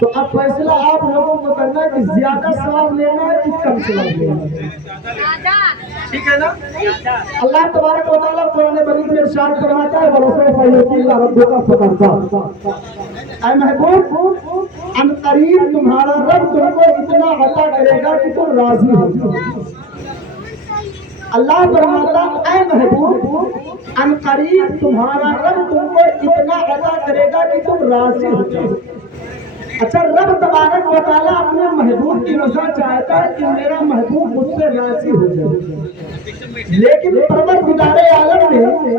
تو اب فیصلہ آپ لوگوں کو کرنا ہے کہ زیادہ ثواب لینا ہے کہ کم ثواب لینا ہے، ٹھیک ہے نا؟ اللہ تبارک و تعالیٰ قرآن مجید میں ارشاد فرماتا ہے وَلَسَوْفَ يُعْطِيكَ رَبُّكَ فَتَرْضَىٰ، اے محبوب ان قریب تمہارا رب تم کو اتنا عطا کرے گا کہ تم راضی ہو جاؤ۔ اللہ فرماتا اے محبوب ان قریب تمہارا رب تم کو اتنا عطا کرے گا کہ تم راضی ہو جاؤ۔ اچھا، رب تبارک و تعالیٰ اپنے محبوب کی رضا چاہتا ہے کہ میرا محبوب مجھ سے راضی ہو جائے، لیکن پروردگار عالم نے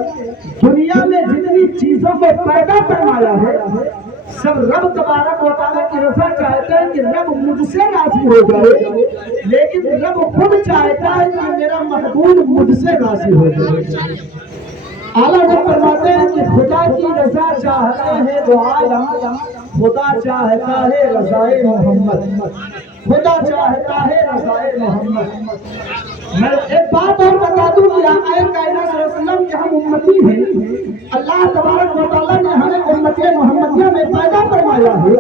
دنیا میں جتنی چیزوں کو پیدا فرمایا ہے سب رب تبارک و تعالیٰ کی رضا چاہتا ہے کہ رب مجھ سے راضی ہو جائے، لیکن رب خود چاہتا ہے کہ میرا محبوب مجھ سے راضی ہو جائے۔ اعلیٰ جب فرماتے ہیں کہ خدا کی رضا چاہتے ہیں وہ عالم، خدا چاہتا ہے رضائے محمد، خدا چاہتا ہے رضائے محمد۔ میں ایک بات اور بتا دوں کہ آقا کائنات صلی اللہ علیہ وسلم کے ہم امتی ہیں، اللہ تبارک و تعالیٰ نے ہمیں امتی محمدیہ میں پیدا فرمایا ہے،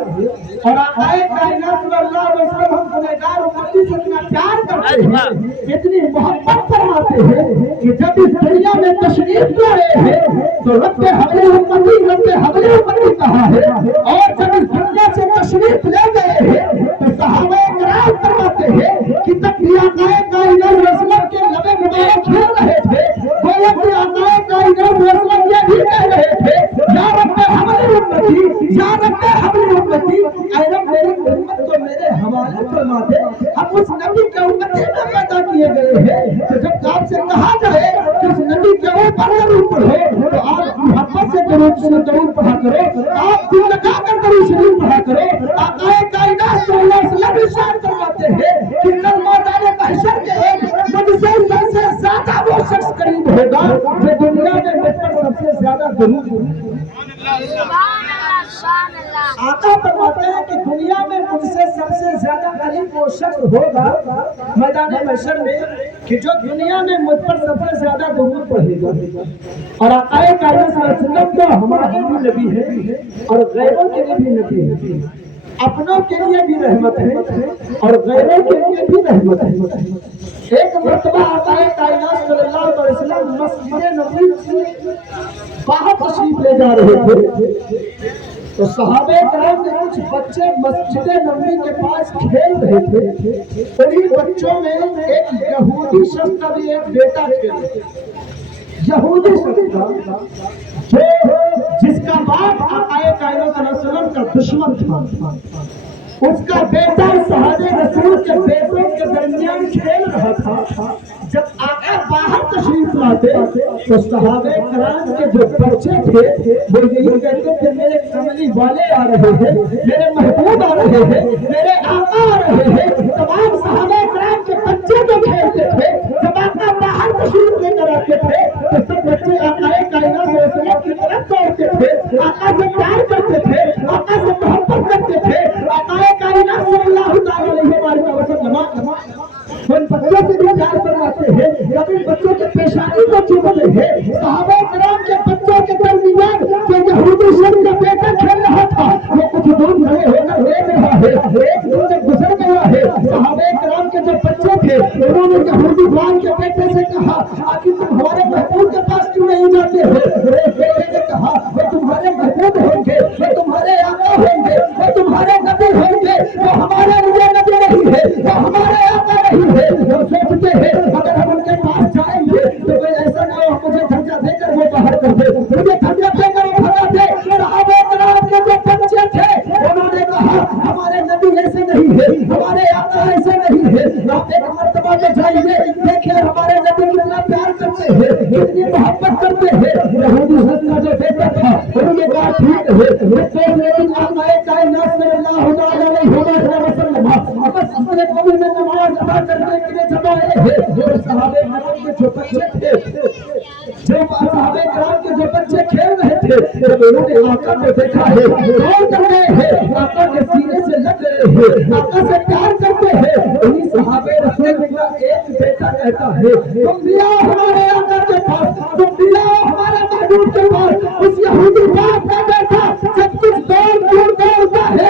اور آقا کائنات صلی اللہ علیہ وسلم ہم گنہگار امتی سے اتنا پیار کرتے ہیں، اتنی محبت فرماتے ہیں کہ جب اس دنیا میں تشریف لائے ہیں تو رب حبل امتی رب حبل امتی کہا ہے، اور جب اس دنیا سے تشریف لے گئے ہیں تو صحابہ کرام فرماتے ہیں کہ تب بھی آقا کائنات رسول کے لب مبارک کھل رہے تھے، گویا کہ آقا کائنات رسول یہ بھی کہہ رہے تھے یا رب حبل امتی یا رب حبل امتی، اے رب میری امت کو میرے حوالے فرما دے، ہم اس نبی کے امتی میں پیدا کیے گئے ہیں۔ تو جب آپ سے کہا جائے کہ اس نبی کے اوپر درود پڑھو تو آپ محبت سے درود پڑھا کرو، آپ دل لگا کر درود شریف پڑھا کرو۔ آقا کائنات صلی اللہ علیہ وسلم ارشاد فرماتے ہیں کہ کل میدان محشر کے مجھ سے سب سے زیادہ وہ شخص قریب ہوگا جو دنیا میں مجھ پر سب سے زیادہ درود پڑھے۔ آقا فرماتے ہیں کہ دنیا میں مجھ سے سب سے زیادہ قریب وہ شخص ہوگا میدان محشر میں کہ جو دنیا میں مجھ پر سب سے زیادہ درود پڑھے گا۔ اور آقا کائنات صلی اللہ علیہ وسلم تو ہمارے بھی نبی ہے اور غیروں کے لیے بھی نبی ہے، اپنوں کے لیے بھی رحمت ہے اور غیروں کے لیے بھی رحمت ہے۔ ایک مرتبہ آقا کائنات صلی اللہ علیہ وسلم مسجد نبوی سے باہر تشریف لے جا رہے تھے تو صحابہ کرام کے کچھ بچے مسجد نبوی کے پاس کھیل رہے تھے، انہی بچوں میں ایک یہودی شخص کا بھی ایک بیٹا کھیل رہا تھا، یہودی شخص کا جو جس کا باپ آقا کائنات صلی اللہ علیہ وسلم کا دشمن تھا، اس کا بیٹا صحابہ رسول کے بیٹوں کے درمیان کھیل رہا تھا۔ جب آقا باہر تشریف لاتے تو صحابہ کرام کے جو بچے تھے وہ یہی کہتے تھے میرے کملی والے آ رہے ہیں، میرے محبوب آ رہے ہیں، میرے آقا آ رہے ہیں۔ تمام صحابہ کرام کے بچے جو کھیلتے تھے جب آقا باہر تشریف لے کر آتے تھے تو سب بچے آقا کائنات صلی اللہ علیہ وسلم کی طرف دوڑتے تھے، آقا سے پیار کرتے تھے، آقا سے محبت کرتے تھے۔ آقا کائنات صلی اللہ علیہ وسلم ان بچوں سے بھی پیار فرماتے ہیں، جب ان بچوں کے پیشانی کو چومتے ہیں۔ صحابہ کرام کے بچوں کے درمیان جو یہودی شخص کا بیٹا کھیل رہا تھا وہ کچھ دور کھڑے ہو کر دیکھ رہا ہے، ایک دن سے گزر گیا ہے۔ صحابہ کرام کے جو بچے تھے انہوں نے یہودی بھائی کے بیٹے سے کہا آخر تم ہمارے محبوب کے پاس کیوں نہیں جاتے ہو؟ ایک بیٹے نے کہا وہ تمہارے محبوب ہوں گے، وہ تمہارے آقا ہوں گے، وہ تمہارے نبی ہوں گے، وہ ہمارے لیے نبی نہیں ہے، وہ ہمارے آقا نہیں ہے۔ وہ سوچتے ہیں اگر ہم ان کے پاس جائیں گے تو کوئی ایسا نہ ہو مجھے دھکا دے کر وہ باہر کر دے، مجھے دھکا دے کر وہ بھگا دے۔ صحابہ کرام کے جو بچے تھے انہوں نے کہا ہمارے نبی ایسے نہیں ہے، ہمارے آقا ایسے نہیں ہے۔ آپ ایک مرتبہ میں جائیے دیکھیں ہمارے نبی کتنا پیار کرتے ہیں، کتنی محبت کرتے ہیں۔ یہودی شخص کا جو بیٹا تھا انہوں نے کہا ٹھیک ہے، لیکن آقا کائنات صلی اللہ علیہ وسلم بس اپنے قبر میں نماز ادا کرنے کے لیے جب آئے ہیں جو صحابہ کرام کے جو بچے تھے کھیل رہے تھے جب انہوں نے آقا کو دیکھا ہے دوڑ کر گئے ہیں، آقا کے سینے سے لگ رہے ہیں، آقا سے پیار کرتے ہیں۔ انہی صحابہ رسول کا ایک بیٹا کہتا ہے تم بھی آؤ ہمارے آقا کے پاس، تم بھی آؤ ہمارے محبوب کے پاس۔ اس یہودی باپ کا بیٹا جب کچھ دوڑتا ہے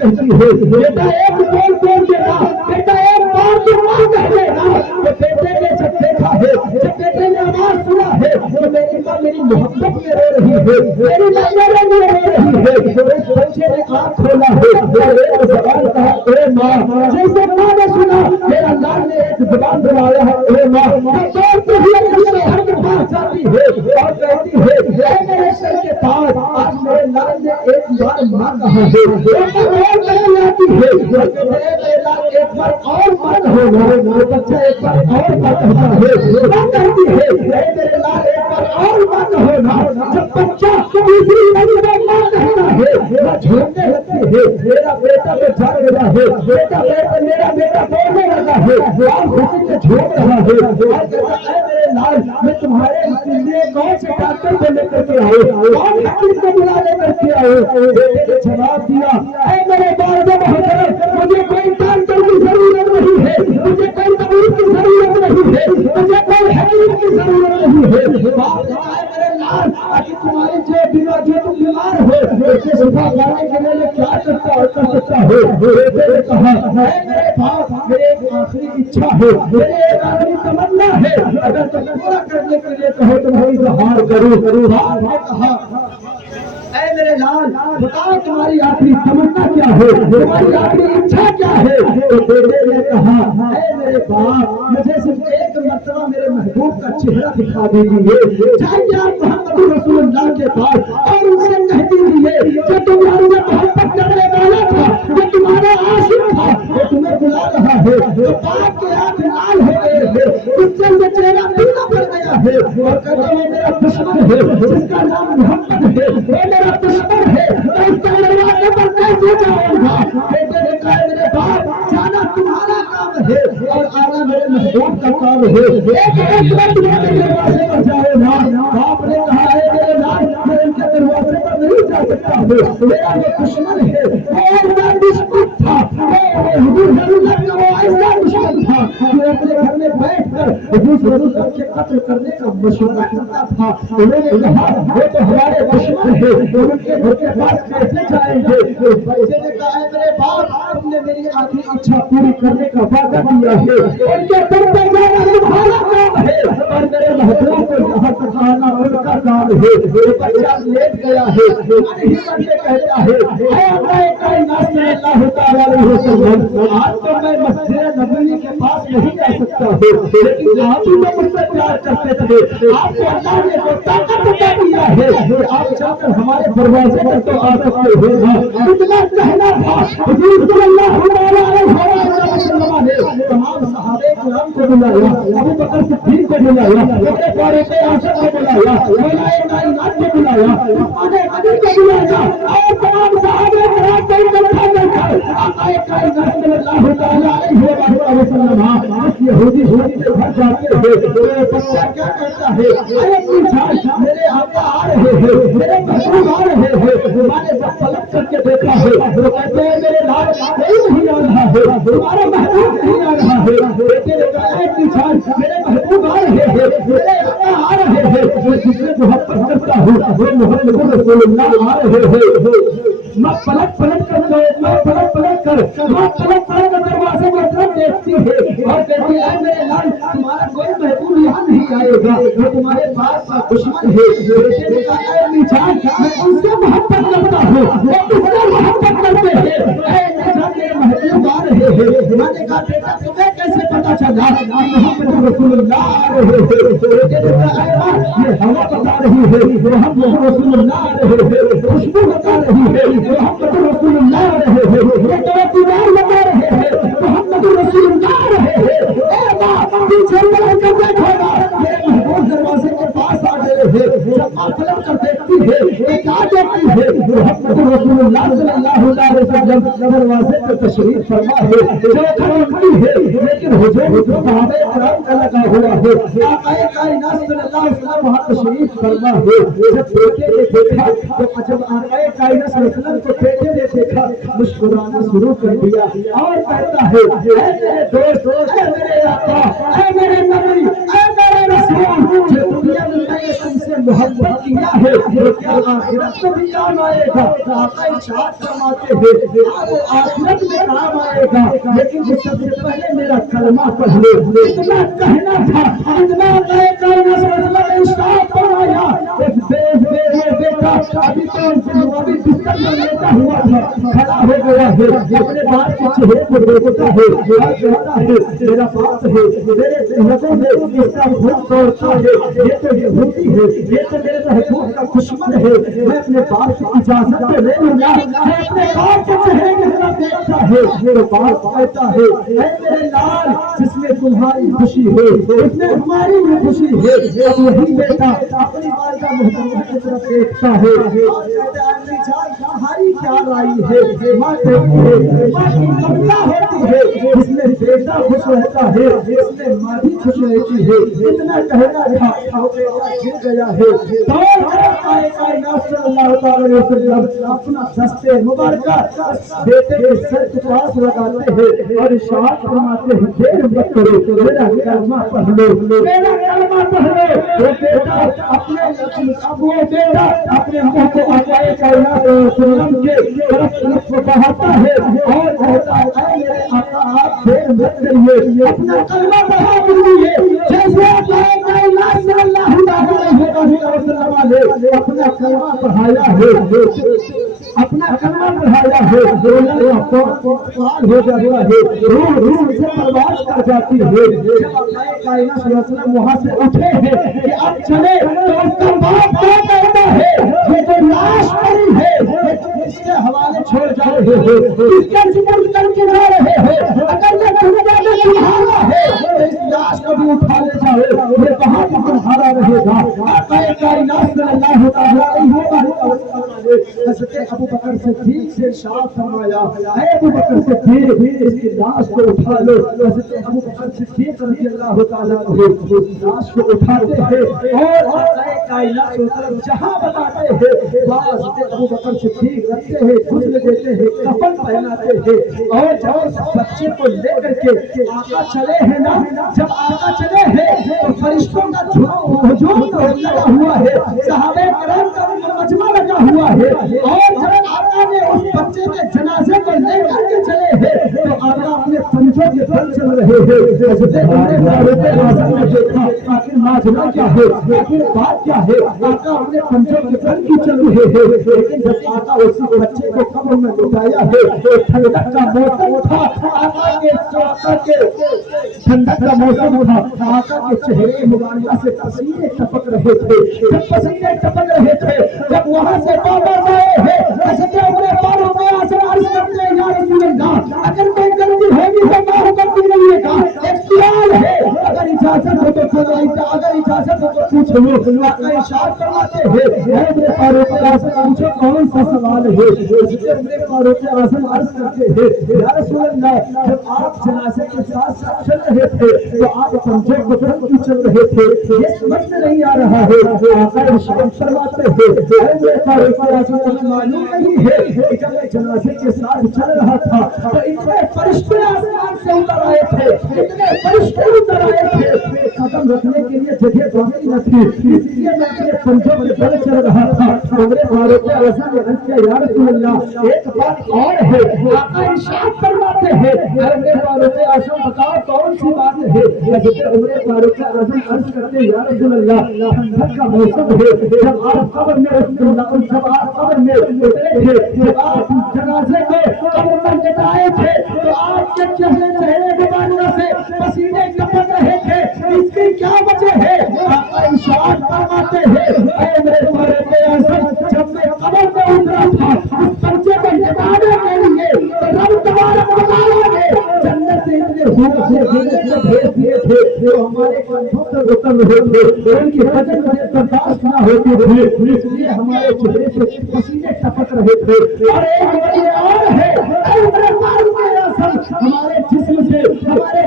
کہتی ہے بیٹا ایک بول بول دینا، بیٹا ایک بار تو ماں کہہ دینا۔ تو بیٹے نے جب دیکھا ہے، جب بیٹے نے آواز سنا ہے تو میری ماں میری محبت میں رو رہی ہے، میری ماں میرے لیے رو رہی ہے۔ اس بچے نے آنکھ کھولا ہے اور ایک زبان کہا اے ماں، جیسے ماں نے سنا میرا لال نے ایک زبان بنایا ہے اے ماں، دوڑتی ہوئی اپنے شوہر کے پاس جاتی ہے اور کہتی ہے اے میرے سر کے پاس، آج میرے لال نے ایک بار ماں کہا ہے، اور کرنے آتی ہے میرے لال ایک بار اور ماں ہوگا۔ وہ بچہ ایک بار اور ماں کہتا ہے، ماں کہتی ہے اے میرے لال ایک بار اور ماں ہوگا۔ جب بچہ تیسری مرتبہ ماں کہتا ہے وہ جھومنے لگتی ہے، میرا بیٹا تو جاگ رہا ہے، میرا بیٹا بولنے لگا ہے اور خوشی سے جھوم رہا ہے اور کہتا ہے میرے لال میں تمہارے لیے کون سے ڈاکٹر کو لے کر کے آؤ، کون حکیم کو بلا لے کر کے آؤ۔ بیٹے نے جواب دیا اے میرے والد محترم مجھے کوئی ڈاکٹر کی ضرورت نہیں ہے، مجھے کوئی طبیب کی ضرورت نہیں ہے، مجھے کوئی حکیم کی ضرورت نہیں ہے۔ باپ نے کہا میرے لال اگر تمہاری جو تم بیمار ہو اسے شفا پانے کے لیے کیا کر سکتا ہو؟ بیٹے نے کہا اے میرے باپ میری ایک آخری اچھا ہے، میری ایک آخری تمنا ہے، اگر تم پورا کرنے کے لیے کہو تو میں اظہار کروں۔ باپ نے کہا اے میرے لال بتاؤ تمہاری آخری تمنا کیا ہے، تمہاری آخری اچھا کیا ہے؟ تو بیٹے نے کہا اے میرے باپ مجھے صرف ایک مرتبہ میرے محبوب کا چہرہ دکھا دیجیے، جائیے آپ محمد رسول اللہ کے پاس اور ان سے کہہ دیجیے جو تمہاری محبت کرنے والا تھا، جو تمہارا عاشق تھا، وہ تمہیں بلا رہا ہے۔ تو باپ کے آنکھ لال ہو گئے ہیں، اس سے یہ چہرہ پیلا پڑ گیا ہے اور کہتا ہے میرا دشمن ہے جس کا نام محمد ہے، وہ میرا دشمن ہے، میں اس کے دروازے پر کیسے جاؤں گا؟ بیٹے نے کہا میرے باپ جانا تمہارا کام ہے اور آنا میرے محبوب کا کام ہے، ایک منٹ میرے دروازے پر جائے نا۔ باپ نے کہا ہے میرے لال میں ان کے دروازے پر نہیں جا سکتا ہوں، میرا وہ دشمن ہے، وہ ایسا دشمن تھا، وہ حضور صلی اللہ علیہ وسلم کا وہ ایسا دشمن تھا جو اپنے گھر میں بیٹھ کر حضور صلی اللہ علیہ وسلم کے قتل کرنے کا مشورہ کرتا تھا۔ انہوں نے کہا وہ تو ہمارے دشمن ہے، ان کے گھر کے پاس کیسے جائیں گے؟ بچے نے کہا ہے میرے باپ آپ نے میری آخری اچھا پوری کرنے کا وعدہ کیا ہے، ان کے در پہ جانا تمہارا کام ہے اور میرے محبوب کو یہاں تک آنا ان کا کام ہے۔ بچہ لیٹ گیا ہے، کہتا ہے اے اللہ کائنات صلی اللہ تعالیٰ علیہ وسلم آج تو میں مسجد نبوی کے پاس نہیں جا سکتا ہوں، لیکن آپ ہی تو مجھ سے پیار کرتے تھے، آپ کو اللہ نے جو طاقت عطا دیا ہے آپ چل کر ہمارے دروازے پر تو آ سکتے ہو۔ اتنا کہنا تھا حضور صلی اللہ علیہ وسلم نے تمام صحابہ کرام کو بلایا، ابو بکر صدیق کو بلایا، اپنے فاروق اعظم کو بلایا، مولا کائنات کو بلایا، عثمان غنی کو بلایا اور تمام صحابہ کرام کو اکٹھا کر کر آقا کائنات صلی اللہ تعالیٰ علیہ وسلم اس یہودی سے گھر جاتے ہیں۔ تو بچہ کیا کہتا ہے اے اپنی جان میرے آقا آ رہے ہیں، میرے محبوب آ رہے ہیں۔ میں نے جب پلٹ کر کے دیکھا ہے وہ کہتے ہیں میرے لال کوئی نہیں آ رہا ہے، تمہارا محبوب نہیں آ رہا ہے۔ بیٹے نے کہا اے اپنی جان میرے محبوب آ رہے ہیں، میرے آقا آ رہے ہیں، میں جس سے محبت کرتا ہوں وہ محمد رسول اللہ آ رہے ہیں۔ ماں پلٹ پلٹ کر دروازے کی طرف دیکھتی ہے اور کہتی ہے میرے لال تمہارا کوئی محبوب یہاں نہیں آئے گا، وہ تمہارے پاس کا دشمن ہے۔ بیٹے نے کہا اے امی جان میں ان سے محبت کرتا ہوں، وہ تم سے محبت کرتے ہیں، اے امی جان میرے محبوب آ رہے ہیں۔ میں نے کہا بیٹا تمہیں کیسے پتا چلا محمد رسول اللہ آ رہے ہیں؟ بیٹے نے کہا اے ماں یہ ہوا بتا رہی ہے محمد رسول اللہ آ رہے ہیں، خوشبو بتا رہی ہے محمد رسول اللہ آ رہے ہیں، یہ تو دیوار بتا رہے ہیں محمد رسول اللہ آ رہے ہیں۔ اے ماں پیچھے پلٹ کر دیکھو گا میرے محبوب دروازے کے پاس آ گئے ہیں۔ جب ماں پلٹ کر دیکھتی ہے تو کیا دیکھتی ہے محمد رسول اللہ صلی اللہ علیہ وسلم دروازے پر تشریف فرما ہے، جو گھر انکی ہے لیکن حضور صحابہ کرام کا لگا ہوا ہے۔ آقا کائنات صلی اللہ علیہ وسلم وہاں تشریف فرما ہے۔ جب بیٹے نے دیکھا تو جب آقا کائنات صلی اللہ علیہ وسلم کو بیٹے نے دیکھا مسکرانا شروع کر دیا اور کہتا ہے اے میرے دوست، اے میرے آقا، اے میرے نبی، اے میرے رسول، جو دنیا میں نے تم سے محبت کیا ہے وہ کیا آخرت میں بھی کام آئے گا؟ آقا ارشاد فرماتے ہیں وہ آخرت میں کام آئے گا، لیکن وہ سب سے پہلے میرا کلمہ پڑھ لے۔ اتنا کہنا تھا، اتنا ارشاد فرمایا ایک بیٹا ابھی بستر میں لیٹا ہوا تھا، کھڑا ہو گیا ہے، اپنے باپ کے چہرے کو دیکھتا ہے اور کہتا ہے میرا باپ ہے، میرے لبوں میں اس کا خون دوڑتا ہے، یہ تو یہودی ہے، یہ تو میرے محبوب کا دشمن ہے، میں اپنے باپ کی اجازت تو لے لوں گا۔ میں اپنے باپ کے چہرے کی طرف دیکھتا ہے، میرے باپ کہتا ہے اے میرے لال جس میں تمہاری خوشی ہے اس میں ہماری بھی خوشی ہے۔ اب وہی بیٹا اپنی والدہ محترمہ کی طرف دیکھتا ہے اور کہتا ہے امی جان تمہاری کیا رائے ہے؟ ماں کہتی ہے ماں کی ممتا ہوتی ہے جس میں بیٹا خوش رہتا ہے، اس میں ماں بھی خوش رہتی ہے۔ اتنا کہنا تھا وہ بیٹا گر گیا ہے، دوڑ کر آئے کائنات صلی اللہ تعالی علیہ وسلم اپنا دستے مبارکہ بیٹے کے سر کے پاس لگاتے ہیں اور ارشاد فرماتے ہیں دیر مت کرو، میرا کلمہ پڑھ لو، میرا کلمہ پڑھ لو۔ وہ بیٹا اپنے منہ کو آقا کائنات وسلم کے طرف بڑھاتا ہے اور کہتا ہے اے میرے آقا آپ دیر مت کریے، اپنا کلمہ پڑھا دیجیے جیسے آقا کائنات صلی اللہ علیہ وسلم نے اپنا کلمہ پڑھایا ہے، اپنا کلمہ پڑھایا ہے، سوال ہو جاتا ہے، روح سے پرواز کر جاتی ہے۔ جب آقا کائنات صلی اللہ علیہ وسلم وہاں سے اٹھے ہیں کہ اب چلے تو اس کا باپ کیا کہتا ہے یہ جو لاش پڑی ہے یہ تم اس کے حوالے چھوڑ جا رہے ہو، اس کا ذکر کر کے جا رہے ہو، اگر یہ تمہارا تمہارا ہے تو اس لاش کو بھی اٹھا لے جاؤ، یہ کہاں بھی تمہارا رہے گا۔ آقا کائنات صلی اللہ تعالی علیہ وسلم نے حضرت ابو بکر صدیق سے ارشاد فرمایا اے ابو بکر صدیق اس کی لاش کو اٹھا لو۔ حضرت ابو بکر صدیق رضی اللہ تعالی عنہ اس لاش کو اٹھاتے ہیں اور آقا کائنات جہاں بتاتے ہیں وہاں حضرت ابو بکر صدیق رکھتے ہیں، غسل دیتے ہیں، کفن پہناتے ہیں اور جب بچے کو لے کر کے آقا چلے ہیں نا، جب آقا چلے ہیں تو فرشتوں کا ہجوم لگا ہوا ہے، صحابہ کرام کا مجمع لگا ہوا ہے اور جب آقا نے اس بچے کے جنازے کو لے کر کے چلے ہیں تو آقا اپنے پنجوں کے بل چل رہے ہیں۔ حضرت عمر فاروق اعظم نے دیکھا آخر ماجرا کیا ہے، آخر بات کیا ہے، آقا اپنے پنجوں کے بل کیوں چل رہے ہیں؟ لیکن جب آقا اسی بچے کو قبر میں لٹایا ہے تو ٹھنڈک کا موسم تھا، آقا کے ٹھنڈک کا موسم تھا، آقا کے چہرے مبارکہ سے پسینے ٹپک رہے تھے۔ جب پسینے ٹپک رہے تھے جب وہاں سے واپس آئے ہیں حضرت عمر فاروق اعظم عرض کرتے ہیں یا رسول اللہ اگر کوئی غلطی ہوگی تو میں حکم بھی نہیں گا، ایک سوال ہے اگر اجازت ہو تو اگر اجازت ہو تو پوچھ لو۔ آقا ارشاد فرماتے ہیں اے عمر فاروق اعظم پوچھو کون سا سوال ہے؟ حضرت عمر فاروق اعظم عرض کرتے ہیں یا رسول اللہ جب آپ جنازے کے ساتھ ساتھ چل رہے تھے تو آپ پنجوں کو کیوں چل رہے تھے؟ یہ سمجھ میں نہیں آ رہا ہے۔ آقا ارشاد فرماتے ہیں اے عمر فاروق اعظم تمہیں معلوم نہیں ہے کہ جب میں جنازے کے ساتھ چل رہا تھا تو اتنے فرشتے آسمان سے اتر آئے تھے، اتنے فرشتے اتر آئے تھے، قدم رکھنے کے لیے جگہ باقی نہ تھی، اس لیے میں اپنے پنجوں کے بل چل رہا تھا۔ عمر فاروق اعظم نے عرض کیا یا رسول اللہ ایک بات اور ہے۔ آقا ارشاد فرماتے ہیں اے عمر فاروق اعظم بتاؤ کون سی بات ہے؟ حضرت عمر فاروق اعظم عرض کرتے ہیں یا رسول اللہ ٹھنڈک کا موسم ہے، جب آپ قبر میں جب آپ قبر میں اترے تھے، جب آپ جنازے کو قبر میں لٹائے تھے تو آپ کے چہرے مبارکہ سے پسینے ٹپک رہے تھے، اس کی کیا وجہ ہے؟ آقا ارشاد فرماتے ہیں اے عمر فاروق اعظم جب میں قبر میں اترا تھا اس بچے کو لٹانے کے لیے رب تبارک و تعالیٰ نے جنت سے اتنے کو بھیج دیے تھے جو ہمارے کندھوں پر اتر رہے تھے، ان کی بدن میں برداشت نہ ہوتی تھی، اس لیے ہمارے چہرے سے پسینے ٹپک رہے تھے۔ اور ایک وجہ اور ہے اے عمر فاروق اعظم ہمارے جسم سے ہمارے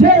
6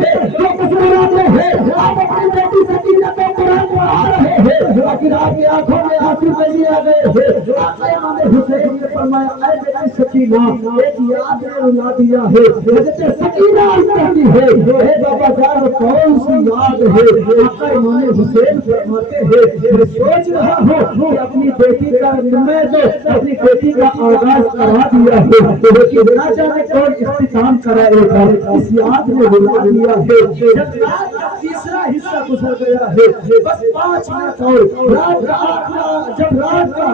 ہیں، جو مسکراتے ہیں، آپ اپنی بیٹی سکینہ کو قرآن پڑھا رہے ہیں، لیکن آپ کی آنکھوں میں آنسو نہیں آ گئے ہیں۔ آقا امام حسین نے فرمایا اے بیٹی سکینہ، ایک یاد نے رلا دیا ہے۔ حضرت سکینہ کہتی ہے اے بابا جان کون سی یاد ہے؟ آقا امام حسین فرماتے ہیں میں سوچ رہا ہوں کہ اپنی بیٹی کا میں تو اپنی بیٹی کا آغاز کرا دیا ہے، لیکن نہ جانے کون اختتام کرائے گا، اس یاد نے رلا دیا ہے۔ جب رات کا تیسرا حصہ گزر گیا ہے، بس 5 منٹ اور رات کا آخرا، جب رات کا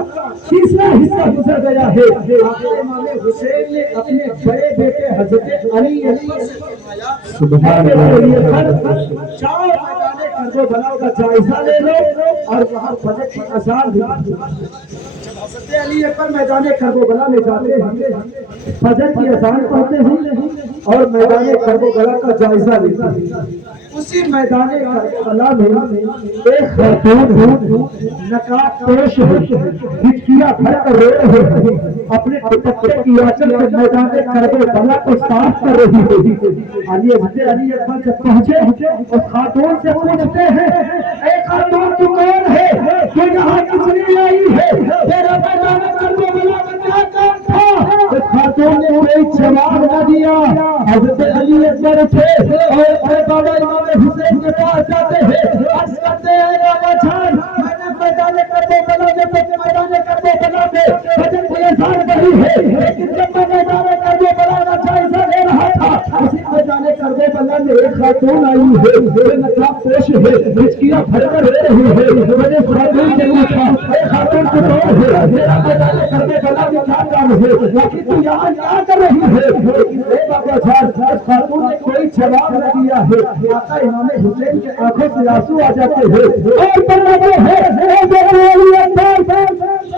تیسرا حصہ گزر گیا ہے، آقا امام حسین نے اپنے بڑے بیٹے حضرت علی سے فرمایا سبحان اللہ، جاؤ میدان کربلا کا جائزہ لے لو اور وہاں فجر کی اذان بھی۔ جب حضرت علی اکبر میدان کربلا میں جاتے ہیں، فجر کی اذان پڑھتے ہیں اور میدان کربلا کا جائزہ لیتے ہیں۔ اسی میدان کربلا میں ایک خاتون نقاب پوش ہے، ہچکیاں بھر کر رو رہے ہیں، اپنے دوپٹے کی آنچل سے میدان کربلا کو صاف کر رہی ہے۔ حضرت علی اکبر جب پہنچے اور خاتون سے پوچھتے ہیں اے خاتون تو کون ہے، تو یہاں کس لیے آئی ہے، تیرا میدان کربلا میں کیا کام تھا؟ خاتون نے کوئی جواب نہ دیا۔ حضرت علی اکبر اٹھے اور بابا امام حسین کے پاس جاتے ہیں، عرض کرتے ہیں بابا جان میں نے میدان کربلا میں فجر کی اذان پڑھی ہے، لیکن جب میں میدان کربلا کا جائزہ لے رہا تھا، اسی میدان کربلا میں ایک خاتون آئی ہے، وہ نقاب پوش ہے، ہچکیاں بھر کر رو رہی ہے۔ میں نے خاتون سے پوچھا اے خاتون تو کون ہے، میرا میدان کربلا میں کیا کام ہے، لیکن تو یہاں کیا کر رہی ہے؟ اے بابا جان خاتون نے کوئی جواب نہ دیا ہے۔ آقا امام حسین کے آنکھوں سے آنسو آ جاتے ہیں اور فرماتے ہیں اے میرے علی اکبر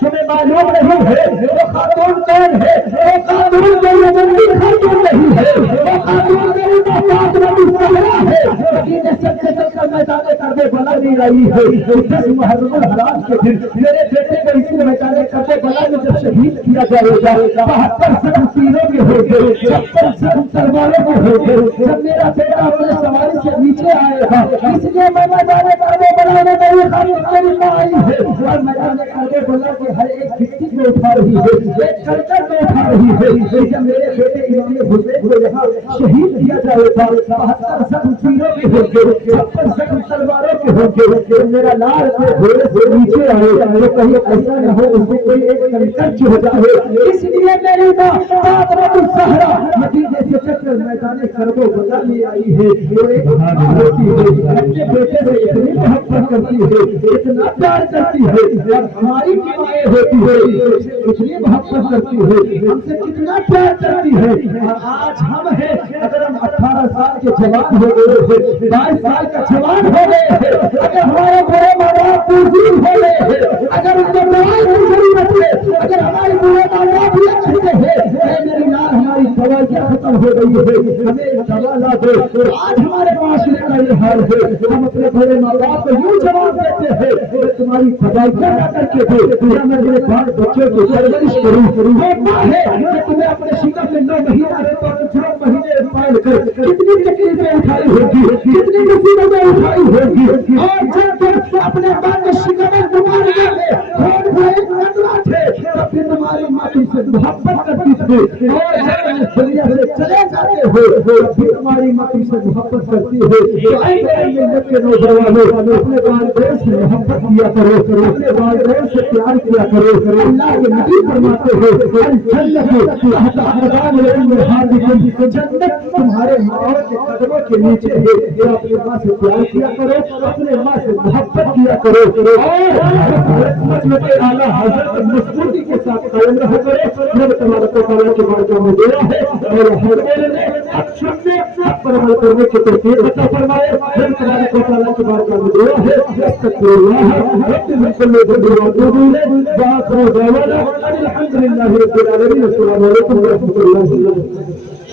تمہیں معلوم نہیں ہے وہ خاتون کون ہے، وہ خاتون کوئی عمومی خاتون نہیں ہے، وہ خاتون میری محتاج نبی زہرا ہے، مدینے سے چل کر میدان کربلا نہیں آئی ہے۔ 10 محرم الحرام کے دن میرے بیٹے کو اسی میدان کربلا میں جب شہید کیا جائے گا، 72 زخم تیروں کے ہوں گے، 56 زخم تلواروں کے ہوں گے، جب میرا بیٹا اپنے سواری سے نیچے آئے گا، اس لیے میں میدان کربلا میں میری خاتون میری ماں آئی ہے اور میدان کربلا کے ہر ایک گٹی کو اٹھا رہی ہے، ایک کنکر کو اٹھا رہی ہے۔ جب میرے بیٹے امام حسین کو یہاں شہید کیا جائے گا، 72 زخم تیروں کے ہوں گے، 56 زخم تلواروں کے ہوں گے، جب میرا لال اپنے گھوڑے سے نیچے آئے گا تو کہیں ایسا نہ ہو اس میں کوئی ایک کنکر چھو جائے، اس لیے میری ماں فاطمہ الزہرا مدینے سے چل کر میدان کربلا میں آئی ہے۔ وہ ایک ماں ہوتی ہے، اپنے بیٹے سے اتنی محبت کرتی ہے، اتنا پیار کرتی ہے، اور ہماری مائیں ہوتی ہے اتنی محبت کرتی ہے، ہم سے کتنا پیار کرتی ہے۔ اور آج ہم ہیں، اگر ہم 18 سال کے جوان ہو گئے ہیں، 22 سال کا جوان ہو گئے ہیں، اگر ہمارے بڑے ماں باپ بزرگ ہو گئے ہیں، اگر ان کو دعائی کی ضرورت ہے، اگر ہمارے بڑے ماں باپ یہ کہتے ہیں اے میری ماں ہماری دوائیاں ختم ہو گئی ہے ہمیں دوا لا دو، آج ہمارے معاشرے کا یہ حال ہے، ہم اپنے بڑے ماں باپ کو یوں جواب دیتے ہیں کہ تمہاری دوائیاں نہ کر کے دو یا میں میرے بال بچوں کو پرورش کروں۔ وہ ماں ہے کہ تمہیں اپنے شکم میں 9 مہینہ رہتا اور 9 مہینے پال کر کتنی تکلیفیں اٹھائی ہوگی، کتنی مصیبتیں اٹھائی ہوگی، اور جب تم اپنے ماں کے شکم میں بیماریاں میں خون کا ایک قطرہ تھے تب بھی تمہاری ماں تم سے محبت کرتی تھی، اور جب دنیا سے چلے جاتے ہو تب بھی تمہاری ماں تم سے محبت کرتی ہے۔ تو اے میرے ملت کے نوجوانوں اپنے والدین سے محبت کیا کرو، اپنے والدین سے پیار کیا کرو۔ اللہ کے نبی فرماتے ہیں الجنت تحت اقدام امہاتکم، جنت تمہارے ماں کے قدموں کے نیچے ہے۔ یہ اپنے ماں سے پیار کیا کرو، اپنے ماں سے محبت کیا کرو، اور مسلک اعلیٰ حضرت مسعودی کے ساتھ قائم رہا کرو۔ رب تبارک و تعالیٰ کے بارگاہ میں دعا ہے اور ہمارے نے اکثر میں پر عمل کرنے کی توفیق عطا فرمائے۔ رب تبارک و تعالیٰ کے بارگاہ میں دعا ہے استغفر اللہ رب من كل ذنب واتوب الیہ واخر دعوانا الحمد للہ رب العالمین۔ السلام علیکم ورحمۃ اللہ وبرکاتہ۔